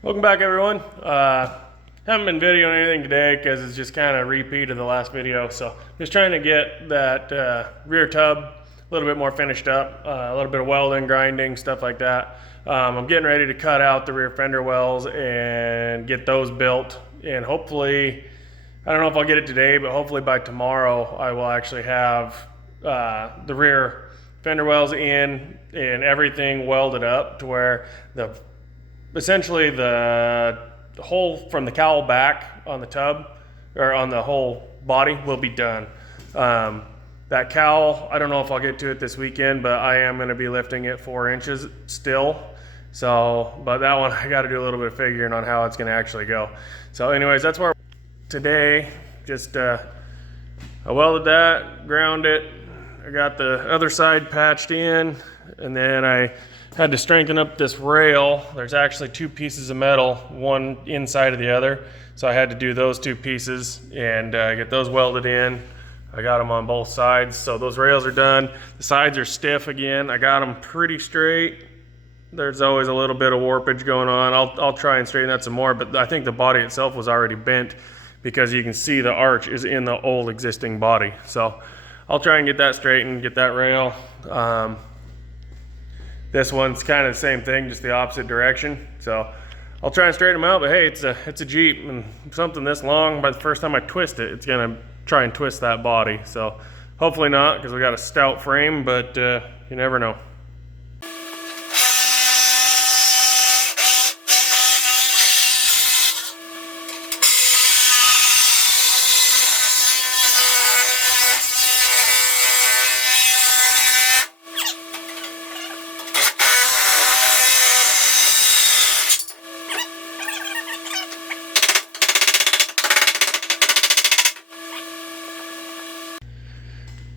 Welcome back, everyone. Haven't been videoing anything today because it's just kind of a repeat of the last video. So just trying to get that rear tub a little bit more finished up, a little bit of welding, grinding, stuff like that. I'm getting ready to cut out the rear fender wells and get those built. And hopefully, I don't know if I'll get it today, but hopefully by tomorrow I will actually have the rear fender wells in and everything welded up to where essentially the hole from the cowl back on the tub or on the whole body will be done. That cowl, I don't know if I'll get to it this weekend, but I am going to be lifting it 4 inches still. So, but that one I got to do a little bit of figuring on how it's going to actually go. So anyways, that's where today, just I welded that, ground it, I got the other side patched in, and then I had to strengthen up this rail. There's actually 2 pieces of metal, one inside of the other. So I had to do those 2 pieces and get those welded in. I got them on both sides. So those rails are done. The sides are stiff again. I got them pretty straight. There's always a little bit of warpage going on. I'll try and straighten that some more, but I think the body itself was already bent because you can see the arch is in the old existing body. So I'll try and get that straightened, get that rail. This one's kind of the same thing, just the opposite direction. So I'll try and straighten them out, but hey, it's a Jeep, and something this long, by the first time I twist it, it's gonna try and twist that body. So hopefully not, because we got a stout frame, but you never know.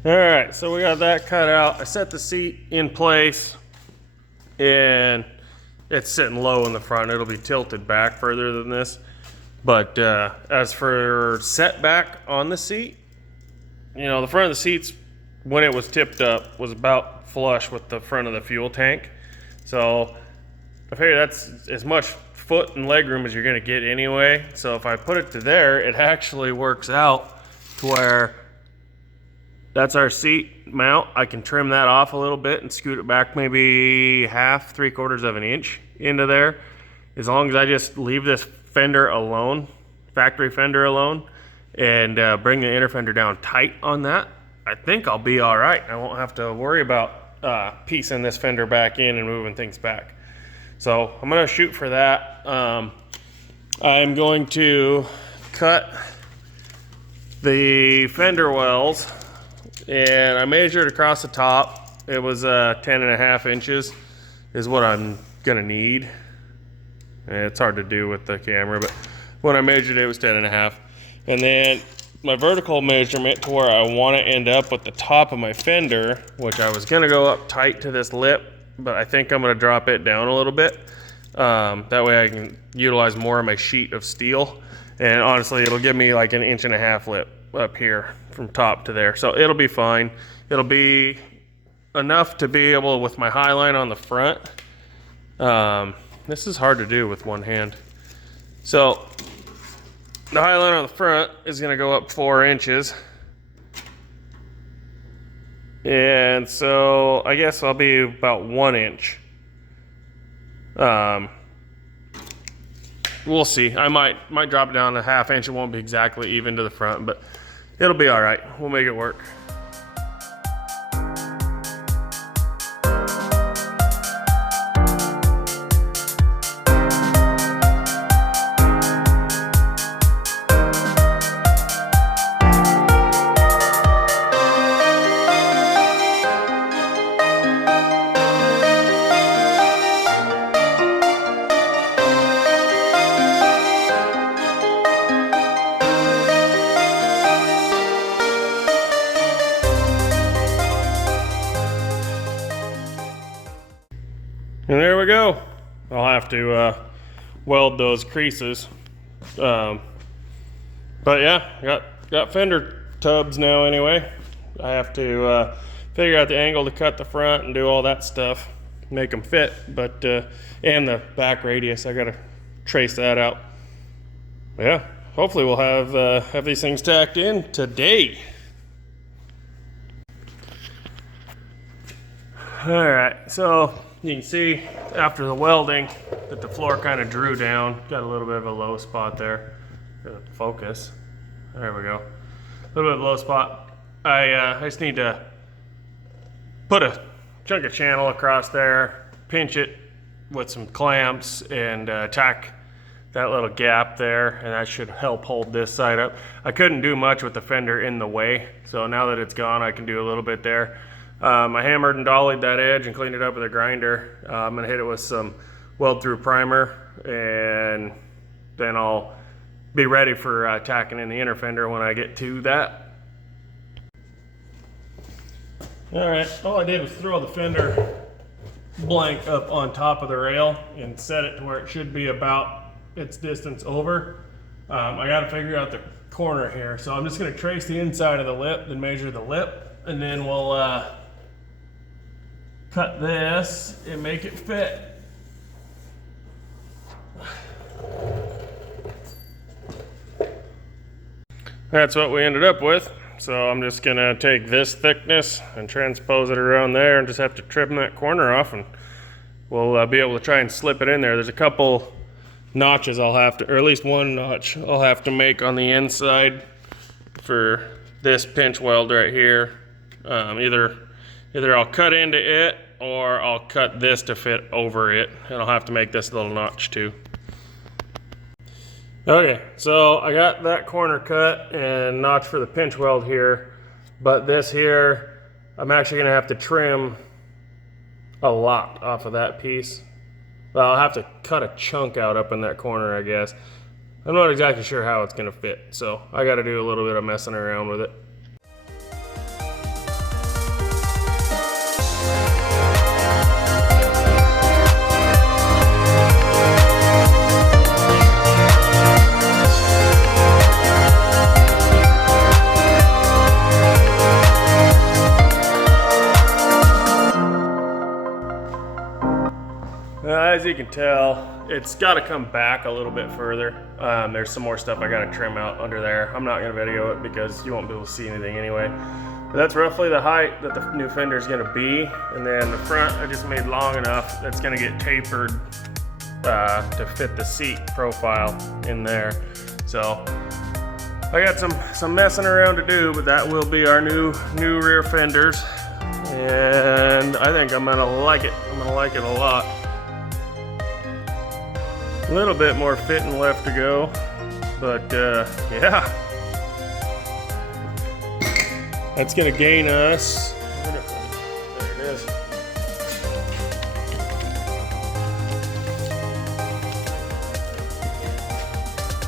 All right, so we got that cut out. I set the seat in place and it's sitting low in the front. It'll be tilted back further than this. But as for setback on the seat, you know, the front of the seats, when it was tipped up, was about flush with the front of the fuel tank. So I figure that's as much foot and leg room as you're gonna get anyway. So if I put it to there, it actually works out to where that's our seat mount. I can trim that off a little bit and scoot it back maybe 1/2, 3/4 of an inch into there. As long as I just leave this fender alone, factory fender alone, and bring the inner fender down tight on that, I think I'll be all right. I won't have to worry about piecing this fender back in and moving things back. So I'm gonna shoot for that. I'm going to cut the fender wells, and I measured across the top. It was 10.5 inches is what I'm gonna need. It's hard to do with the camera, but when I measured it was 10.5. And then my vertical measurement to where I want to end up with the top of my fender, which I was gonna go up tight to this lip, but I think I'm gonna drop it down a little bit. That way I can utilize more of my sheet of steel. And honestly, it'll give me like 1.5 inch lip up here from top to there. So it'll be fine. It'll be enough to be able, with my highline on the front. This is hard to do with one hand. So the highline on the front is gonna go up 4 inches. And so I guess I'll be about 1 inch. We'll see. I might drop it down 1/2 inch. It won't be exactly even to the front, but it'll be all right. We'll make it work. And there we go. I'll have to weld those creases. But yeah, got fender tubs now anyway. I have to figure out the angle to cut the front and do all that stuff, make them fit. But and the back radius, I gotta trace that out. But yeah, hopefully we'll have these things tacked in today. All right, so you can see after the welding that the floor kind of drew down. Got a little bit of a low spot there. Focus. There we go. A little bit of a low spot. I just need to put a chunk of channel across there, pinch it with some clamps, and tack that little gap there, and that should help hold this side up. I couldn't do much with the fender in the way, so now that it's gone, I can do a little bit there. I hammered and dollied that edge and cleaned it up with a grinder. I'm gonna hit it with some weld through primer, and then I'll be ready for tacking in the inner fender when I get to that. All right, all I did was throw the fender blank up on top of the rail and set it to where it should be about its distance over. I got to figure out the corner here, so I'm just going to trace the inside of the lip and measure the lip, and then we'll cut this and make it fit. That's what we ended up with. So I'm just gonna take this thickness and transpose it around there and just have to trim that corner off, and we'll be able to try and slip it in there. There's a couple notches I'll have to, or at least one notch I'll have to make on the inside for this pinch weld right here. Either I'll cut into it or I'll cut this to fit over it, and I'll have to make this little notch too. Okay, so I got that corner cut and notch for the pinch weld here, but this here, I'm actually gonna have to trim a lot off of that piece. Well, I'll have to cut a chunk out up in that corner, I guess. I'm not exactly sure how it's gonna fit, so I gotta do a little bit of messing around with it. As you can tell, it's got to come back a little bit further. There's some more stuff I got to trim out under there. I'm not going to video it because you won't be able to see anything anyway. But that's roughly the height that the new fender is going to be. And then the front I just made long enough that's going to get tapered to fit the seat profile in there. So I got some messing around to do, but that will be our new rear fenders. And I think I'm going to like it. I'm going to like it a lot. A little bit more fitting left to go, but yeah, that's gonna gain us, there it is,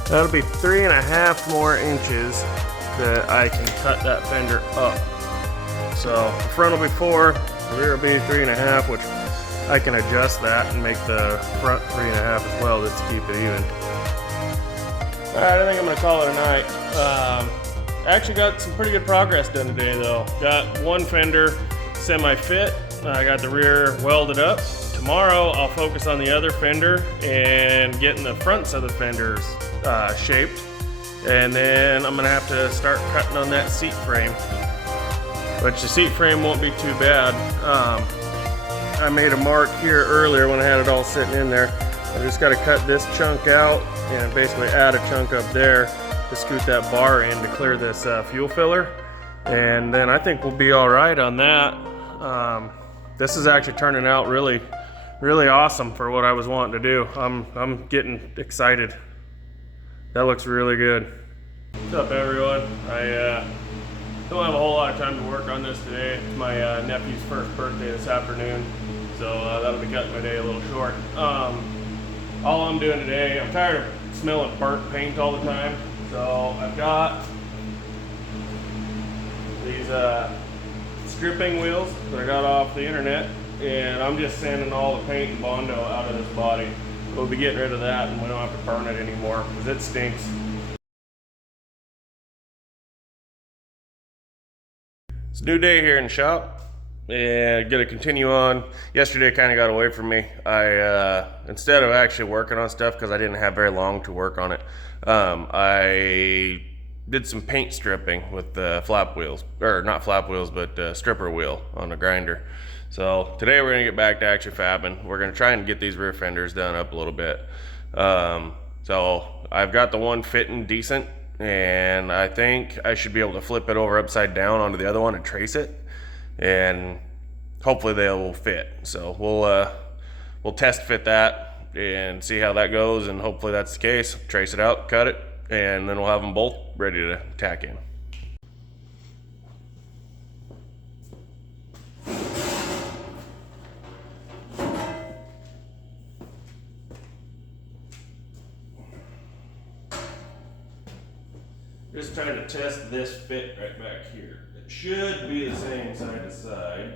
that'll be 3.5 more inches that I can cut that fender up. So the front will be 4, the rear will be 3.5, which I can adjust that and make the front 3.5 as well, just to keep it even. All right, I think I'm gonna call it a night. Actually got some pretty good progress done today though. Got one fender semi-fit. I got the rear welded up. Tomorrow I'll focus on the other fender and getting the fronts of the fenders shaped. And then I'm gonna have to start cutting on that seat frame, which the seat frame won't be too bad. I made a mark here earlier when I had it all sitting in there. I just got to cut this chunk out and basically add a chunk up there to scoot that bar in to clear this fuel filler. And then I think we'll be all right on that. This is actually turning out really, really awesome for what I was wanting to do. I'm getting excited. That looks really good. What's up, everyone? I don't have a whole lot of time to work on this today. It's my nephew's first birthday this afternoon, so that'll be cutting my day a little short. All I'm doing today, I'm tired of smelling burnt paint all the time, so I've got these stripping wheels that I got off the internet, and I'm just sanding all the paint and Bondo out of this body. We'll be getting rid of that, and we don't have to burn it anymore because it stinks. It's a new day here in the shop. and gonna continue on. Yesterday kind of got away from me. I instead of actually working on stuff, because I didn't have very long to work on it, I did some paint stripping with the flap wheels, or not flap wheels, but stripper wheel on the grinder. So today we're gonna get back to actually fabbing. We're gonna try and get these rear fenders done up a little bit. So I've got the one fitting decent, and I think I should be able to flip it over upside down onto the other one and trace it, and hopefully they will fit. So we'll test fit that and see how that goes, and hopefully that's the case. Trace it out, cut it, and then we'll have them both ready to tack in. Just trying to test this fit right back here. It should be the same side to side.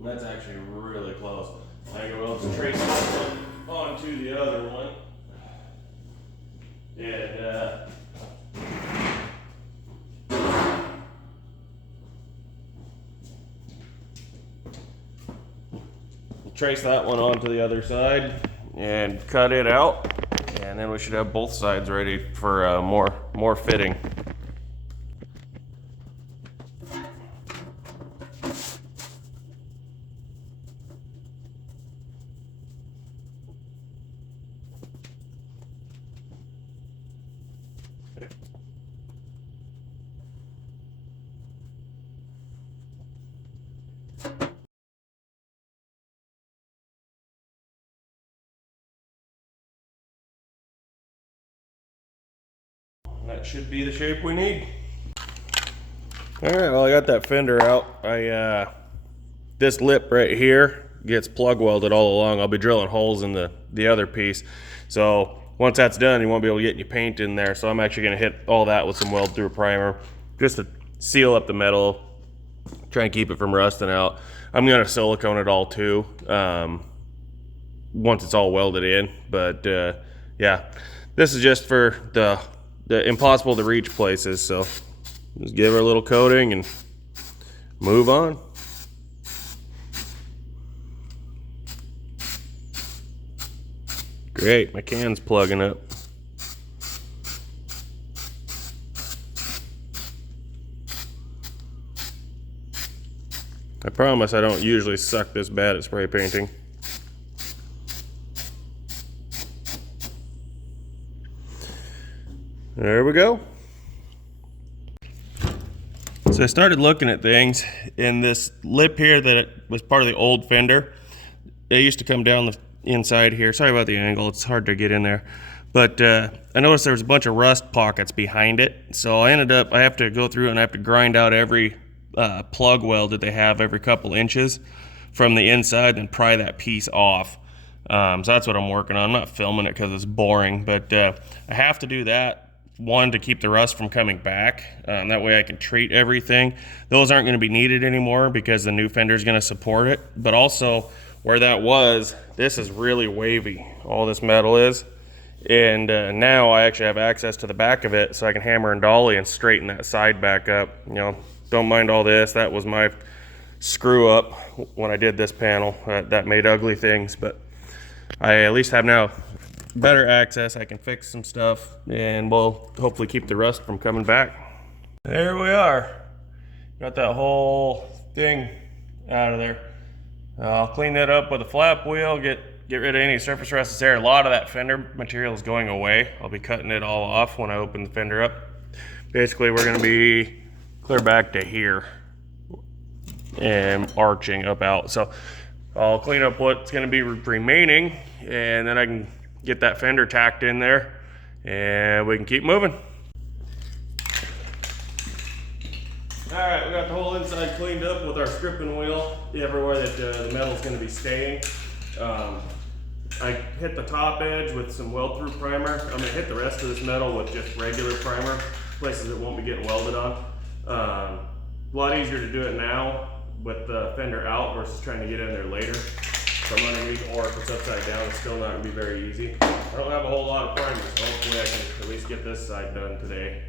That's actually really close. I can well just trace this one onto the other one. And trace that one onto the other side and cut it out, and then we should have both sides ready for more fitting. That should be the shape we need. All right, well, I got that fender out. This lip right here gets plug welded all along. I'll be drilling holes in the other piece. So once that's done, you won't be able to get any paint in there. So I'm actually gonna hit all that with some weld through primer just to seal up the metal, try and keep it from rusting out. I'm gonna silicone it all too, once it's all welded in. But yeah, this is just for the impossible to reach places, so just give her a little coating and move on. Great, my can's plugging up. I promise I don't usually suck this bad at spray painting. There we go. So I started looking at things, in this lip here that it was part of the old fender. It used to come down the inside here. Sorry about the angle, it's hard to get in there. But I noticed there was a bunch of rust pockets behind it. So I have to go through and I have to grind out every plug weld that they have every couple inches from the inside and pry that piece off. So that's what I'm working on. I'm not filming it because it's boring, but I have to do that. One, to keep the rust from coming back. That way I can treat everything. Those aren't going to be needed anymore because the new fender is going to support it. But also, where that was, this is really wavy. All this metal is. And now I actually have access to the back of it, so I can hammer and dolly and straighten that side back up. You know, don't mind all this. That was my screw up when I did this panel. That made ugly things, but I at least have now better access. I can fix some stuff, and we'll hopefully keep the rust from coming back. There we are. Got that whole thing out of there. I'll clean that up with a flap wheel, get rid of any surface rust that's there. A lot of that fender material is going away. I'll be cutting it all off when I open the fender up. Basically, we're gonna be clear back to here and arching up out. So I'll clean up what's gonna be remaining, and then I can get that fender tacked in there and we can keep moving. All right, we got the whole inside cleaned up with our stripping wheel everywhere that the metal's going to be staying. I hit the top edge with some weld-through primer. I'm going to hit the rest of this metal with just regular primer, places it won't be getting welded on. A lot easier to do it now with the fender out versus trying to get in there later. from underneath, or if it's upside down, it's still not gonna be very easy. I don't have a whole lot of primers, so hopefully I can at least get this side done today.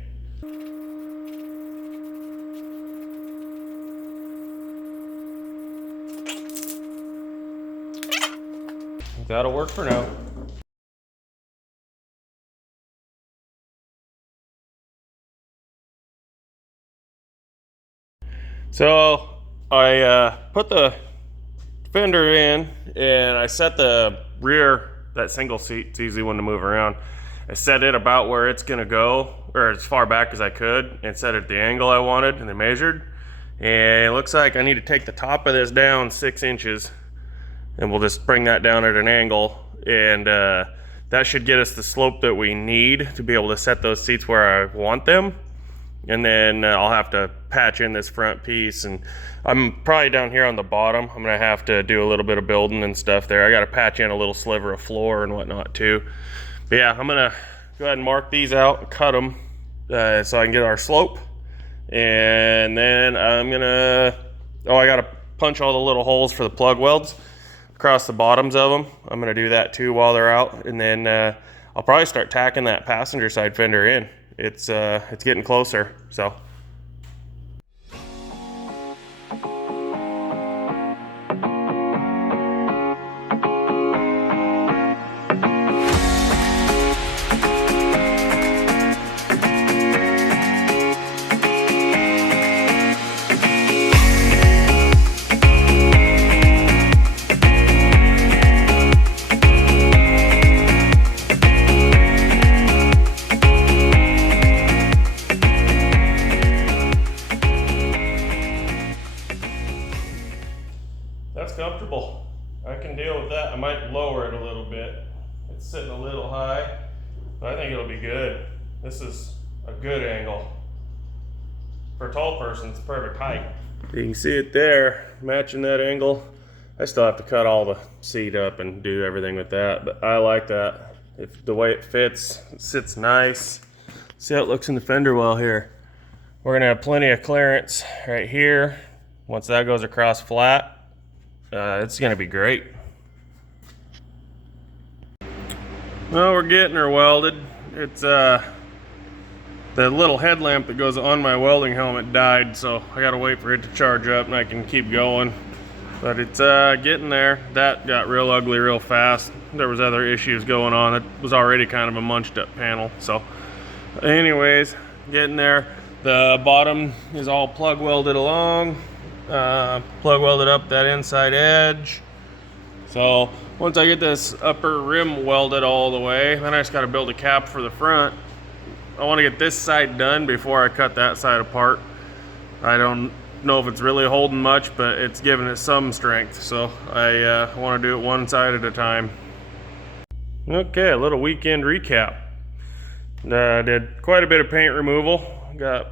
That'll work for now. So I put the fender in and I set the rear, that single seat, it's easy one to move around. I set it about where it's gonna go, or as far back as I could, and set it at the angle I wanted, and I measured. And it looks like I need to take the top of this down 6 inches, and we'll just bring that down at an angle, and that should get us the slope that we need to be able to set those seats where I want them. And then I'll have to patch in this front piece, and I'm probably down here on the bottom. I'm gonna have to do a little bit of building and stuff there. I gotta patch in a little sliver of floor and whatnot too. But yeah, I'm gonna go ahead and mark these out and cut them so I can get our slope. And then I'm gonna, I gotta punch all the little holes for the plug welds across the bottoms of them. I'm gonna do that too while they're out. And then I'll probably start tacking that passenger side fender in. It's getting closer, so. That's comfortable. I can deal with that. I might lower it a little bit. It's sitting a little high, but I think it'll be good. This is a good angle. For a tall person, it's perfect height. You can see it there, matching that angle. I still have to cut all the seat up and do everything with that, but I like that. If the way it fits, it sits nice. See how it looks in the fender well here. We're gonna have plenty of clearance right here. Once that goes across flat, it's gonna be great. Well, we're getting her welded. It's the little headlamp that goes on my welding helmet died, so I gotta wait for it to charge up and I can keep going. But it's getting there. That got real ugly real fast. There was other issues going on. It was already kind of a munched up panel. So anyways, getting there. The bottom is all plug welded along. Plug welded up that inside edge. So once I get this upper rim welded all the way, then I just got to build a cap for the front. I want to get this side done before I cut that side apart. I don't know if it's really holding much, but it's giving it some strength. So I want to do it one side at a time. Okay, a little weekend recap. Did quite a bit of paint removal. Got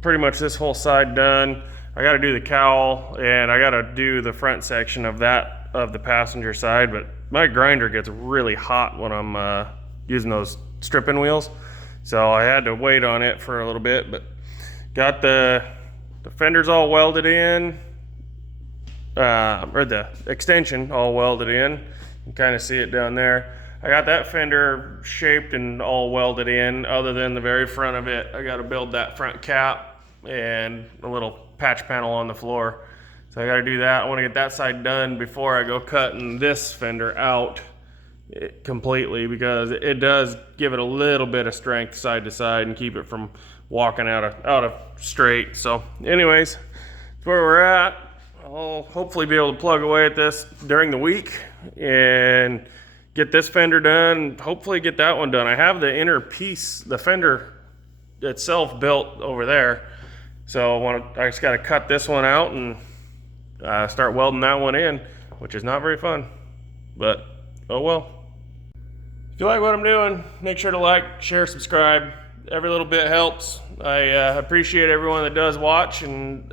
pretty much this whole side done. I got to do the cowl and I got to do the front section of the passenger side, but my grinder gets really hot when I'm using those stripping wheels, so I had to wait on it for a little bit. But got the fenders all welded in, or the extension all welded in. You can kind of see it down there. I got that fender shaped and all welded in, other than the very front of it. I got to build that front cap and a little patch panel on the floor. So I got to do that. I want to get that side done before I go cutting this fender out completely, because it does give it a little bit of strength side to side and keep it from walking out of straight. So anyways, that's where we're at. I'll hopefully be able to plug away at this during the week and get this fender done, hopefully get that one done. I have the inner piece, the fender itself built over there. So I just got to cut this one out and start welding that one in, which is not very fun, but oh well. If you like what I'm doing, make sure to like, share, subscribe. Every little bit helps. I appreciate everyone that does watch and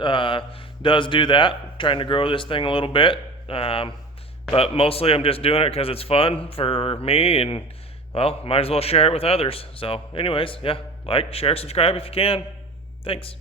does do that. Trying to grow this thing a little bit. But mostly I'm just doing it because it's fun for me, and well, might as well share it with others. So anyways, yeah, like, share, subscribe if you can. Thanks.